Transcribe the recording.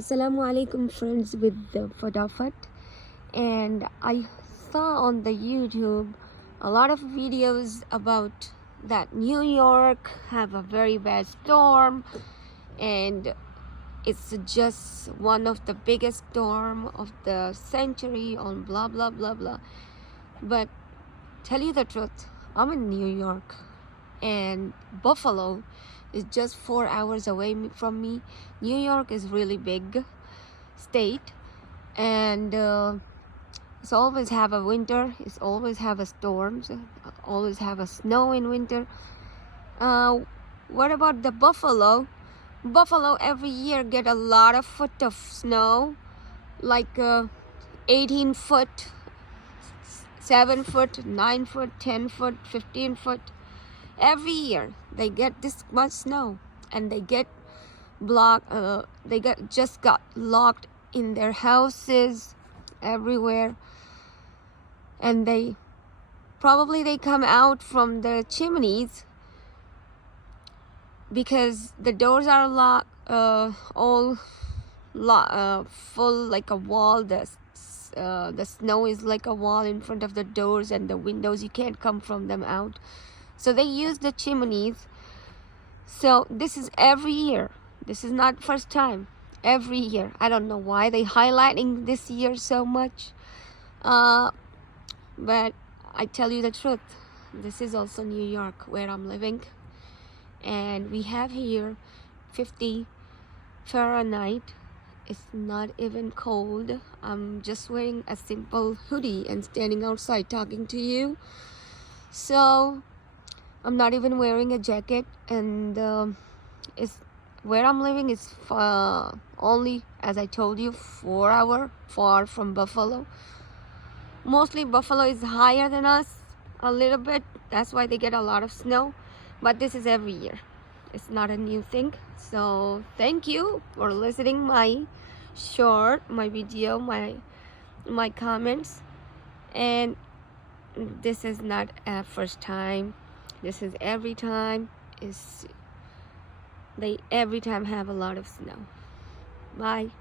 Assalamu alaikum friends with the Fadafat, and I saw on the YouTube a lot of videos about that New York have a very bad storm, and it's just one of the biggest storm of the century on blah blah blah blah. But tell you the truth, I'm in New York, and Buffalo is just 4 hours away from me. New York is really big state, and it's always have a winter, it's always have a storms, always have a snow in winter. What about the Buffalo every year get a lot of foot of snow, like 18 foot, 7 foot, 9 foot, 10 foot, 15 foot. Every year they get this much snow, and they get just got locked in their houses everywhere, and they come out from the chimneys because the doors are locked, full like a wall. The snow is like a wall in front of the doors and the windows. You can't come from them out, so they use the chimneys. So this is every year. This is not first time. Every year. I don't know why they highlighting this year so much. But I tell you the truth. This is also New York where I'm living. And we have here 50 Fahrenheit. It's not even cold. I'm just wearing a simple hoodie and standing outside talking to you. So I'm not even wearing a jacket, and it's where I'm living is only, as I told you, 4 hours far from Buffalo. Mostly Buffalo is higher than us a little bit. That's why they get a lot of snow. But this is every year. It's not a new thing. So thank you for listening my video, my comments. And this is not a first time. This is every time. They every time have a lot of snow. Bye.